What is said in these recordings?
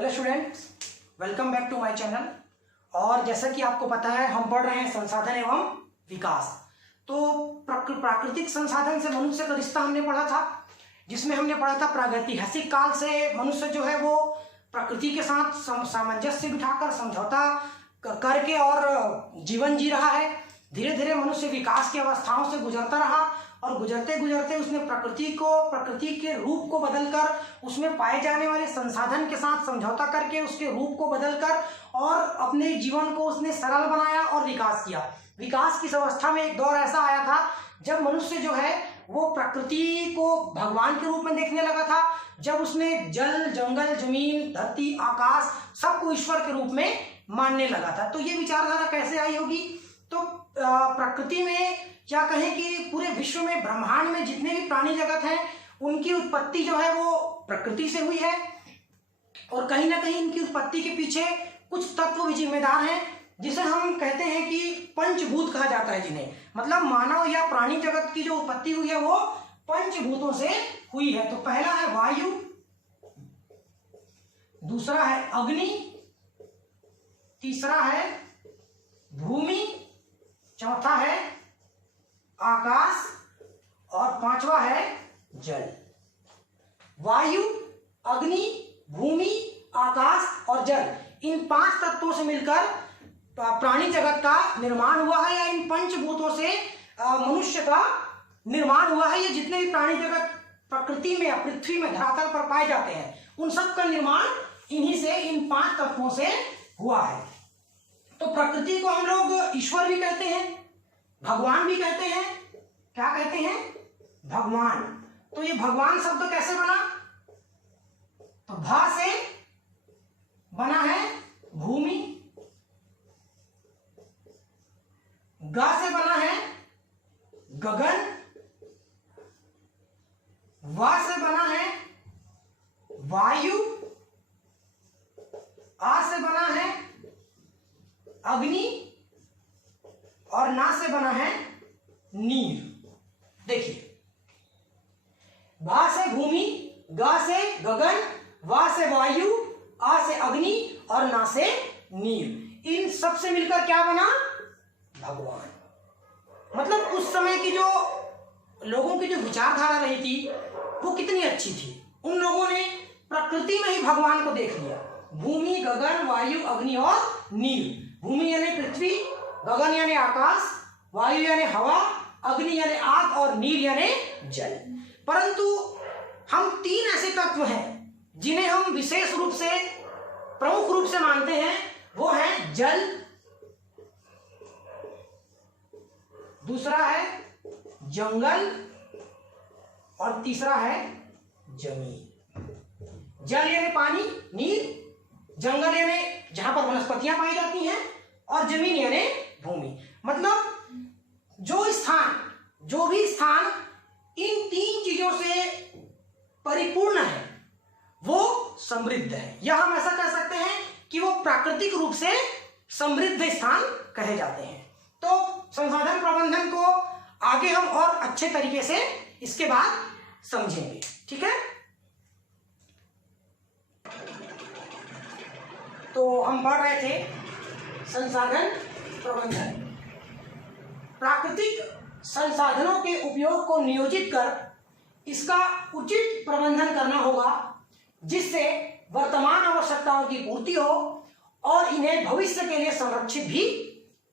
Hello students, welcome back to my channel. और जैसा कि आपको पता है हम पढ़ रहे हैं संसाधन एवं विकास। तो प्राकृतिक संसाधन से मनुष्य का रिश्ता हमने पढ़ा था, जिसमें हमने पढ़ा था प्रागैतिहासिक काल से मनुष्य जो है वो प्रकृति के साथ सामंजस्य बिठाकर समझौता करके और जीवन जी रहा है। धीरे धीरे मनुष्य विकास की अवस्थाओं से गुजरता रहा और गुजरते गुजरते उसने प्रकृति के रूप को बदलकर उसमें पाए जाने वाले संसाधन के साथ समझौता करके उसके रूप को बदलकर और अपने जीवन को उसने सरल बनाया और विकास किया। विकास की इस अवस्था में एक दौर ऐसा आया था जब मनुष्य जो है वो प्रकृति को भगवान के रूप में देखने लगा था, जब उसने जल, जंगल, जमीन, धरती, आकाश सबको ईश्वर के रूप में मानने लगा था। तो ये विचारधारा कैसे आई होगी? तो प्रकृति में क्या कहें कि पूरे विश्व में, ब्रह्मांड में जितने भी प्राणी जगत हैं उनकी उत्पत्ति जो है वो प्रकृति से हुई है और कहीं ना कहीं इनकी उत्पत्ति के पीछे कुछ तत्व भी जिम्मेदार हैं, जिसे हम कहते हैं कि पंचभूत कहा जाता है जिन्हें। मतलब मानव या प्राणी जगत की जो उत्पत्ति हुई है वो पंचभूतों से हुई है। तो पहला है वायु, दूसरा है अग्नि, तीसरा है भूमि, चौथा है आकाश और पांचवा है जल। वायु, अग्नि, भूमि, आकाश और जल, इन पांच तत्वों से मिलकर प्राणी जगत का निर्माण हुआ है, या इन पंचभूतों से मनुष्य का निर्माण हुआ है। ये जितने भी प्राणी जगत प्रकृति में, पृथ्वी में, धरातल पर पाए जाते हैं उन सब का निर्माण इन्हीं से, इन पांच तत्वों से हुआ है। तो प्रकृति को हम लोग ईश्वर भी कहते हैं, भगवान भी कहते हैं। क्या कहते हैं? भगवान। तो ये भगवान शब्द कैसे बना? तो भा से बना है भूमि, गा से बना है गगन, वा से बना है वायु, आ से बना है अग्नि और ना से बना है नीर। देखिए, भा से भूमि, गा से गगन, वा से वायु, आ से अग्नि और ना से नीर, इन सब से मिलकर क्या बना? भगवान। मतलब उस समय की जो लोगों की जो विचारधारा रही थी वो कितनी अच्छी थी। उन लोगों ने प्रकृति में ही भगवान को देख लिया। भूमि, गगन, वायु, अग्नि और नीर। भूमि यानी पृथ्वी, गगन यानी आकाश, वायु यानी हवा, अग्नि यानी आग और नीर यानी जल। परंतु हम तीन ऐसे तत्व हैं जिन्हें हम विशेष रूप से, प्रमुख रूप से मानते हैं। वो है जल, दूसरा है जंगल और तीसरा है जमीन। जल यानी पानी, नीर, जंगल यानी जहां पर वनस्पतियां पाई जाती हैं और जमीन यानी भूमि। मतलब जो भी स्थान इन तीन चीजों से परिपूर्ण है वो समृद्ध है, या हम ऐसा कह सकते हैं कि वो प्राकृतिक रूप से समृद्ध स्थान कहे जाते हैं। तो संसाधन प्रबंधन को आगे हम और अच्छे तरीके से इसके बाद समझेंगे, ठीक है? तो हम पढ़ रहे थे संसाधन प्रबंधन। प्राकृतिक संसाधनों के उपयोग को नियोजित कर इसका उचित प्रबंधन करना होगा, जिससे वर्तमान आवश्यकताओं की पूर्ति हो और इन्हें भविष्य के लिए संरक्षित भी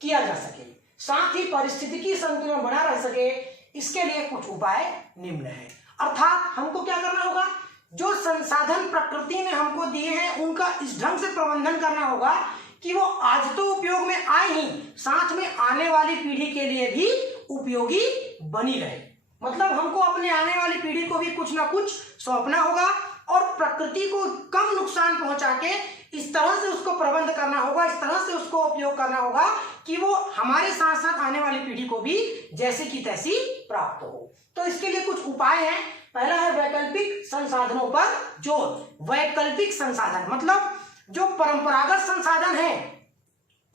किया जा सके, साथ ही पारिस्थितिकी संतुलन बना रह सके। इसके लिए कुछ उपाय निम्न है। अर्थात हमको क्या करना होगा? जो संसाधन प्रकृति ने हमको दिए हैं उनका इस ढंग से प्रबंधन करना होगा कि वो आज तो उपयोग में आए ही, साथ में आने वाली पीढ़ी के लिए भी उपयोगी बनी रहे। मतलब हमको अपने आने वाली पीढ़ी को भी कुछ ना कुछ सौंपना होगा और प्रकृति को कम नुकसान पहुंचा के इस तरह से उसको प्रबंध करना होगा, इस तरह से उसको उपयोग करना होगा कि वो हमारे साथ साथ आने वाली पीढ़ी को भी जैसे की तैसी प्राप्त हो। तो इसके लिए कुछ उपाय हैं। पहला है वैकल्पिक संसाधनों पर जोर। वैकल्पिक संसाधन मतलब जो परंपरागत संसाधन है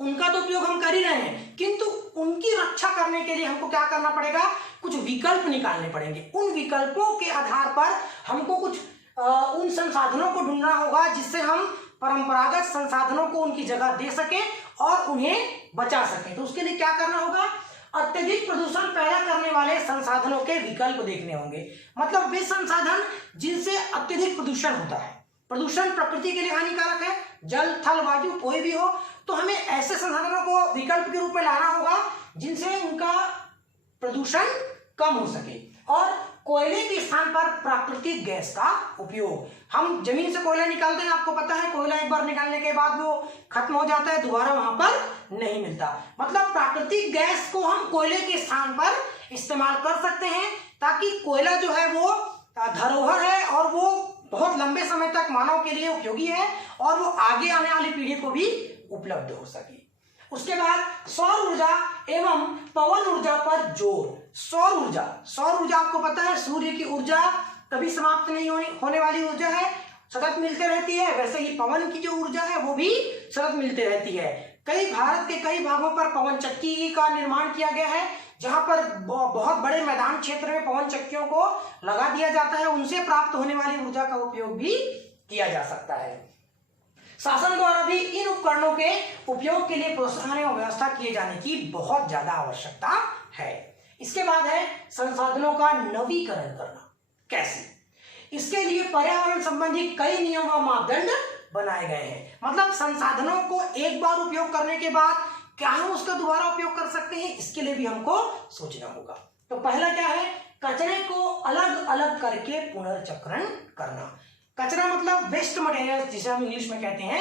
उनका तो उपयोग हम कर ही रहे हैं, किंतु उनकी रक्षा करने के लिए हमको क्या करना पड़ेगा? कुछ विकल्प निकालने पड़ेंगे। उन विकल्पों के आधार पर हमको कुछ उन संसाधनों को ढूंढना होगा जिससे हम परंपरागत संसाधनों को उनकी जगह दे सके और उन्हें बचा सके। तो उसके लिए क्या करना होगा? अत्यधिक प्रदूषण पैदा करने वाले संसाधनों के विकल्प देखने होंगे। मतलब वे संसाधन जिनसे अत्यधिक प्रदूषण होता है। प्रदूषण प्रकृति के लिए हानिकारक है, जल थल वायु कोई भी हो, तो हमें ऐसे संसाधनों को विकल्प के रूप में लाना होगा जिनसे उनका प्रदूषण कम हो सके। और कोयले के स्थान पर प्राकृतिक गैस का उपयोग। हम जमीन से कोयला निकालते हैं, आपको पता है कोयला एक बार निकालने के बाद वो खत्म हो जाता है, दोबारा वहां पर नहीं मिलता। मतलब प्राकृतिक गैस को हम कोयले के स्थान पर इस्तेमाल कर सकते हैं, ताकि कोयला जो है वो धरोहर है और वो बहुत लंबे समय तक मानव के लिए उपयोगी है और वो आगे आने वाली पीढ़ी को भी उपलब्ध हो सके। उसके बाद सौर ऊर्जा एवं पवन ऊर्जा पर जोर। सौर ऊर्जा आपको पता है सूर्य की ऊर्जा कभी समाप्त नहीं होने वाली ऊर्जा है, सतत मिलते रहती है। वैसे ही पवन की जो ऊर्जा है वो भी सतत मिलती रहती है। भारत के कई भागों पर पवन चक्की का निर्माण किया गया है, जहां पर बहुत बड़े मैदान क्षेत्र में पवन चक्कियों को लगा दिया जाता है, उनसे प्राप्त होने वाली ऊर्जा का उपयोग भी किया जा सकता है। शासन द्वारा भी इन उपकरणों के उपयोग के लिए प्रोत्साहन एवं व्यवस्था किए जाने की बहुत ज्यादा आवश्यकता है। इसके बाद है संसाधनों का नवीकरण करना। कैसे? इसके लिए पर्यावरण संबंधी कई नियम व मापदंड बनाए गए हैं। मतलब संसाधनों को एक बार उपयोग करने के बाद क्या हम उसका दोबारा उपयोग कर सकते हैं, इसके लिए भी हमको सोचना होगा। तो पहला क्या है? कचरे को अलग अलग करके पुनर्चक्रण करना। कचरा मतलब वेस्ट मटेरियल, जिसे हम इंग्लिश में कहते हैं,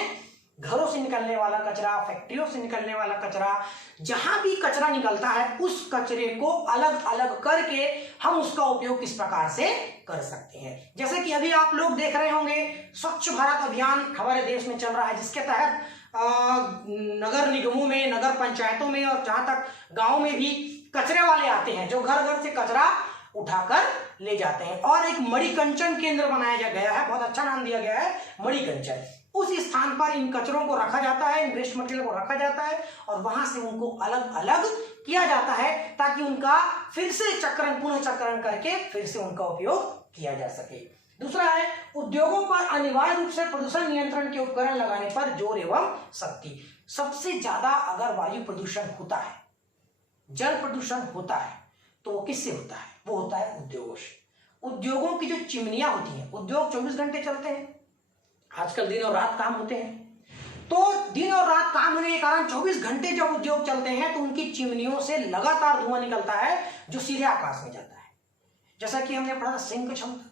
घरों से निकलने वाला कचरा, फैक्ट्रियों से निकलने वाला कचरा, जहां भी कचरा निकलता है उस कचरे को अलग अलग करके हम उसका उपयोग किस प्रकार से कर सकते हैं। जैसे कि अभी आप लोग देख रहे होंगे स्वच्छ भारत अभियान हमारे देश में चल रहा है, जिसके तहत नगर निगमों में, नगर पंचायतों में और जहां तक गांव में भी कचरे वाले आते हैं, जो घर घर से कचरा उठाकर ले जाते हैं। और एक मणिकंचन केंद्र बनाया गया है, बहुत अच्छा नाम दिया गया है, मणिकंचन। उस स्थान पर इन कचरों को रखा जाता है, इन वेस्ट मटेरियल को रखा जाता है और वहां से उनको अलग अलग किया जाता है, ताकि उनका फिर से पुनः चक्रण करके फिर से उनका उपयोग किया जा सके। दूसरा है उद्योगों पर अनिवार्य रूप से प्रदूषण नियंत्रण के उपकरण लगाने पर जोर एवं सख्ती। सबसे ज्यादा अगर वायु प्रदूषण होता है, जल प्रदूषण होता है, तो वो किससे होता है? वो होता है उद्योगों से। उद्योगों की जो चिमनियां होती हैं, उद्योग 24 घंटे चलते हैं, आजकल दिन और रात काम होते हैं, तो दिन और रात काम होने के कारण 24 घंटे जब उद्योग चलते हैं तो उनकी चिमनियों से लगातार धुआं निकलता है, जो सीधे आकाश में जाता है। जैसा कि हमने पढ़ा सिंक क्षमता,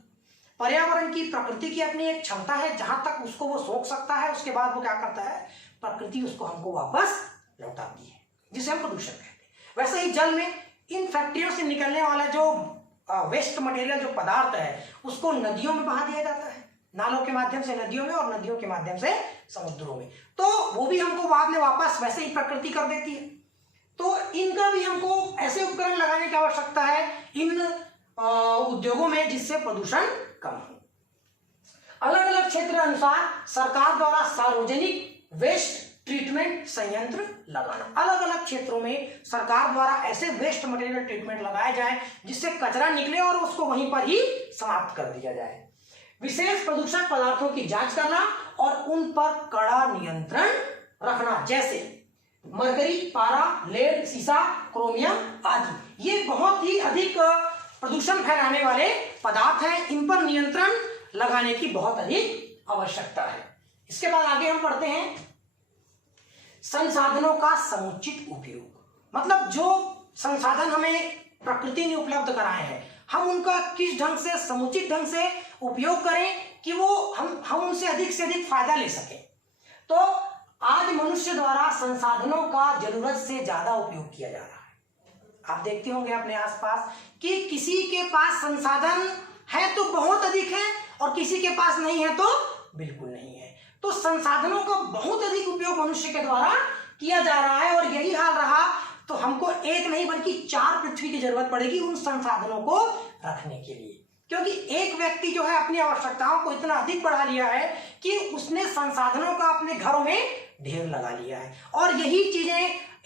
पर्यावरण की, प्रकृति की अपनी एक क्षमता है, जहां तक उसको वो सोख सकता है, उसके बाद वो क्या करता है, प्रकृति उसको हमको वापस लौटाती है, जिसे हम प्रदूषण कहते हैं। वैसे ही जल में इन फैक्ट्रियों से निकलने वाला जो वेस्ट मटेरियल, जो पदार्थ है, उसको नदियों में बहा दिया जाता है, नालों के माध्यम से नदियों में और नदियों के माध्यम से समुद्रों में, तो वो भी हमको बाद में वापस वैसे ही प्रकृति कर देती है। तो इनका भी हमको ऐसे उपकरण लगाने की आवश्यकता है इन उद्योगों में, जिससे प्रदूषण कम हो। अलग अलग क्षेत्र अनुसार सरकार द्वारा सार्वजनिक वेस्ट ट्रीटमेंट संयंत्र लगाना। अलग अलग क्षेत्रों में सरकार द्वारा ऐसे वेस्ट मटेरियल ट्रीटमेंट लगाया जाए जिससे कचरा निकले और उसको वहीं पर ही समाप्त कर दिया जाए। विशेष प्रदूषक पदार्थों की जांच करना और उन पर कड़ा नियंत्रण रखना, जैसे मरकरी, पारा, लेड, सीसा, क्रोमियम आदि। ये बहुत ही अधिक प्रदूषण फैलाने वाले पदार्थ हैं, इन पर नियंत्रण लगाने की बहुत अधिक आवश्यकता है। इसके बाद आगे हम पढ़ते हैं संसाधनों का समुचित उपयोग। मतलब जो संसाधन हमें प्रकृति ने उपलब्ध कराए हैं, हम उनका किस ढंग से, समुचित ढंग से उपयोग करें कि वो हम उनसे अधिक से अधिक फायदा ले सकें। तो आज मनुष्य द्वारा संसाधनों का जरूरत से ज्यादा उपयोग किया जा रहा है। आप देखते होंगे अपने आसपास कि किसी के पास संसाधन है तो बहुत अधिक है और किसी के पास नहीं है तो बिल्कुल नहीं है। तो संसाधनों का बहुत अधिक उपयोग मनुष्य के द्वारा किया जा रहा है, और यही हाल रहा तो हमको एक नहीं बल्कि 4 पृथ्वी की जरूरत पड़ेगी उन संसाधनों को रखने के लिए। क्योंकि एक व्यक्ति जो है अपनी आवश्यकताओं को इतना अधिक बढ़ा लिया है कि उसने संसाधनों का अपने घरों में ढेर लगा लिया है, और यही चीजें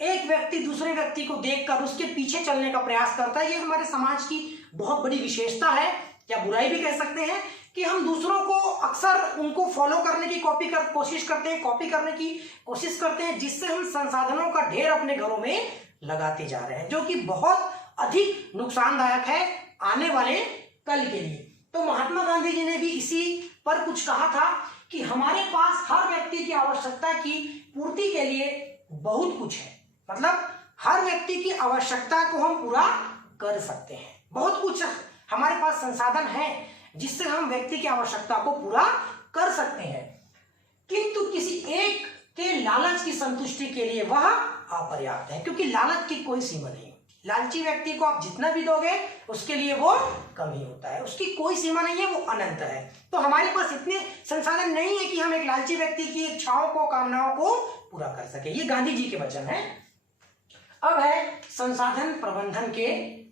एक व्यक्ति दूसरे व्यक्ति को देखकर उसके पीछे चलने का प्रयास करता है। ये हमारे समाज की बहुत बड़ी विशेषता है, या बुराई भी कह सकते हैं, कि हम दूसरों को अक्सर उनको फॉलो करने की कोशिश करते हैं, जिससे हम संसाधनों का ढेर अपने घरों में लगाते जा रहे हैं, जो कि बहुत अधिक नुकसानदायक है आने वाले कल के लिए। तो महात्मा गांधी जी ने भी इसी पर कुछ कहा था कि हमारे पास हर व्यक्ति की आवश्यकता की पूर्ति के लिए बहुत कुछ है, मतलब हर व्यक्ति की आवश्यकता को हम पूरा कर सकते हैं, बहुत कुछ हमारे पास संसाधन है जिससे हम व्यक्ति की आवश्यकता को पूरा कर सकते हैं, किंतु किसी एक के लालच की संतुष्टि के लिए वह अपर्याप्त है, क्योंकि लालच की कोई सीमा नहीं होती। लालची व्यक्ति को आप जितना भी दोगे उसके लिए वो कम ही होता है, उसकी कोई सीमा नहीं है, वो अनंत है। तो हमारे पास इतने संसाधन नहीं है कि हम एक लालची व्यक्ति की इच्छाओं को, कामनाओं को पूरा कर सके। ये गांधी जी के वचन है। अब है संसाधन प्रबंधन के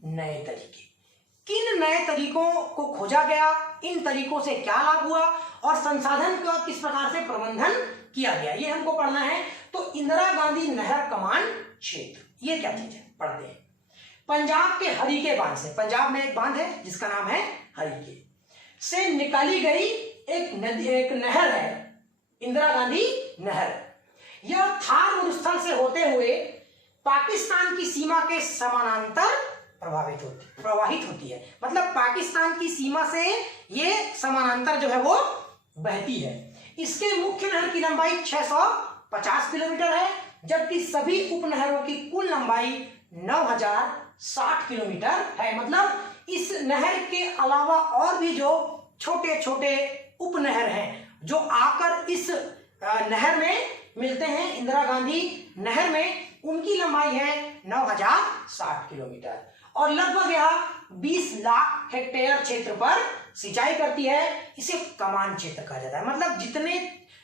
नए तरीके। किन नए तरीकों को खोजा गया, इन तरीकों से क्या लाभ हुआ और संसाधन का किस प्रकार से प्रबंधन किया गया, ये हमको पढ़ना है। तो इंदिरा गांधी नहर कमान क्षेत्र, ये क्या चीज है, पढ़ते हैं। पंजाब के हरीके बांध से, पंजाब में एक बांध है जिसका नाम है हरीके, से निकाली गई एक नदी, एक नहर है इंदिरा गांधी नहर। यह थार मरुस्थल से होते हुए पाकिस्तान की सीमा के समानांतर प्रवाहित होती है, मतलब पाकिस्तान की सीमा से ये समानांतर जो है वो बहती है। इसके मुख्य नहर की लंबाई 650 किलोमीटर है, जबकि सभी उपनहरों की कुल लंबाई 9060 किलोमीटर है। मतलब इस नहर के अलावा और भी जो छोटे छोटे उपनहर हैं जो आकर इस नहर में मिलते हैं, इंदिरा गांधी नहर में, उनकी लंबाई है 9060 किलोमीटर और लगभग यह 20 लाख हेक्टेयर क्षेत्र पर सिंचाई करती है। इसे कमान क्षेत्र कहा जाता है, मतलब जितने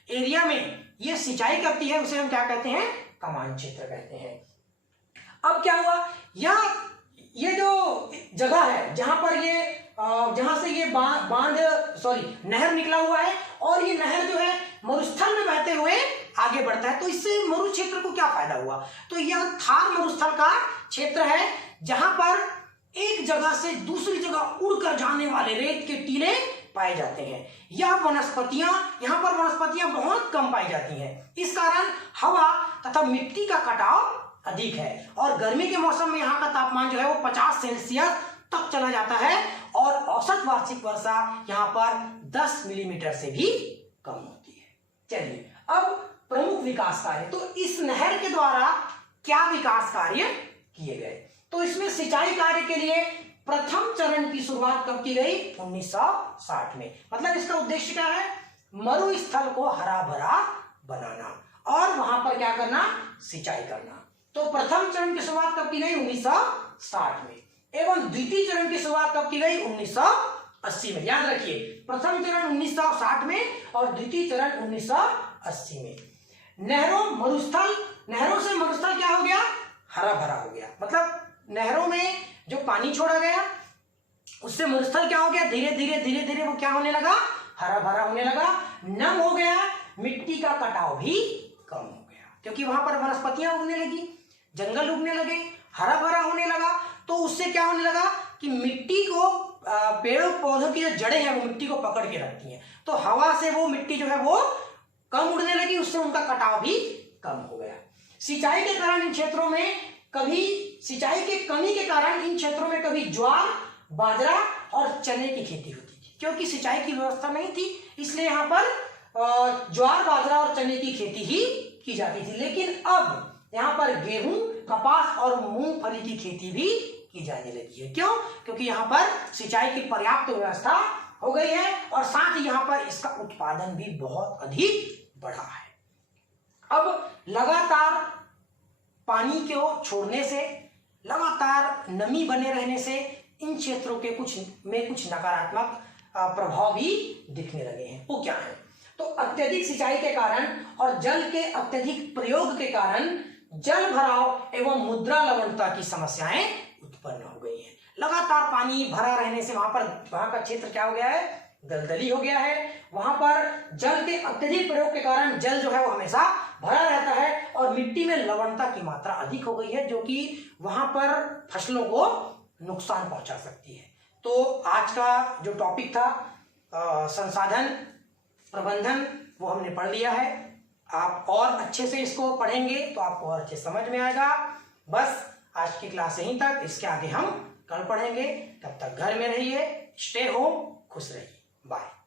एरिया में ये सिंचाई करती है उसे हम क्या कहते हैं, कमान क्षेत्र कहते हैं। अब क्या हुआ, ये जो जगह है जहां से ये नहर निकला हुआ है और ये नहर जो है मरुस्थल में बहते हुए आगे बढ़ता है, तो इससे मरु क्षेत्र को क्या फायदा हुआ। तो यह थार मरुस्थल का क्षेत्र है जहां पर एक जगह से दूसरी जगह उड़कर जाने वाले रेत के टीले पाए जाते हैं। यहाँ पर वनस्पतियां बहुत कम पाई जाती हैं। इस कारण हवा तथा मिट्टी का कटाव अधिक है और गर्मी के मौसम में यहाँ का तापमान जो है वो 50 सेल्सियस तक चला जाता है और औसत वार्षिक वर्षा यहाँ पर 10 मिलीमीटर से भी कम होती है। चलिए अब प्रमुख विकास कार्य, तो इस नहर के द्वारा क्या विकास कार्य किए गए। तो इसमें सिंचाई कार्य के लिए प्रथम चरण की शुरुआत कब की गई, 1960 में। मतलब इसका उद्देश्य क्या है, मरुस्थल को हरा भरा बनाना और वहां पर क्या करना, सिंचाई करना। तो प्रथम चरण की शुरुआत कब की गई, 1960 में, एवं द्वितीय चरण की शुरुआत कब की गई, 1980 में। याद रखिए, प्रथम चरण 1960 में और द्वितीय चरण 1980 में। नहरों से मरुस्थल क्या हो गया, हरा भरा हो गया। मतलब नहरों में जो पानी छोड़ा गया उससे मरुस्थल क्या हो गया, धीरे धीरे वो क्या होने लगा, हरा भरा होने लगा, नम हो गया, मिट्टी का कटाव भी कम हो गया, क्योंकि वहां पर वनस्पतियां उगने लगी, जंगल उगने लगे, हरा भरा होने लगा। तो उससे क्या होने लगा कि मिट्टी को, पेड़ों पौधों की जो जड़ें हैं वो मिट्टी को पकड़ के रखती हैं, तो हवा से वो मिट्टी जो है वो कम उड़ने लगी, उससे उनका कटाव भी कम हो गया। सिंचाई के कारण इन क्षेत्रों में सिंचाई के कमी के कारण इन क्षेत्रों में कभी ज्वार, बाजरा और चने की खेती होती थी, क्योंकि सिंचाई की व्यवस्था नहीं थी, इसलिए यहाँ पर ज्वार, बाजरा और चने की खेती ही की जाती थी। लेकिन अब यहाँ पर गेहूं, कपास और मूंगफली की खेती भी की जाने लगी है। क्यों, क्योंकि यहाँ पर सिंचाई की पर्याप्त व्यवस्था हो गई है और साथ ही यहाँ पर इसका उत्पादन भी बहुत अधिक बढ़ा है। अब लगातार पानी को छोड़ने से, लगातार नमी बने रहने से इन क्षेत्रों के कुछ नकारात्मक प्रभाव भी दिखने लगे हैं। वो क्या है, तो अत्यधिक सिंचाई के कारण और जल के अत्यधिक प्रयोग के कारण जल भराव एवं मुद्रा लवणता की समस्याएं उत्पन्न हो गई हैं। लगातार पानी भरा रहने से वहां का क्षेत्र क्या हो गया है, दलदली हो गया है। वहां पर जल के अत्यधिक प्रयोग के कारण जल जो है वो हमेशा भरा रहता है और मिट्टी में लवणता की मात्रा अधिक हो गई है, जो कि वहां पर फसलों को नुकसान पहुंचा सकती है। तो आज का जो टॉपिक था संसाधन प्रबंधन वो हमने पढ़ लिया है। आप और अच्छे से इसको पढ़ेंगे तो आपको और अच्छे समझ में आएगा। बस आज की क्लास यहीं तक, इसके आगे हम कल पढ़ेंगे। तब तक घर में रहिए, स्टे होम, खुश रहिए, बाय।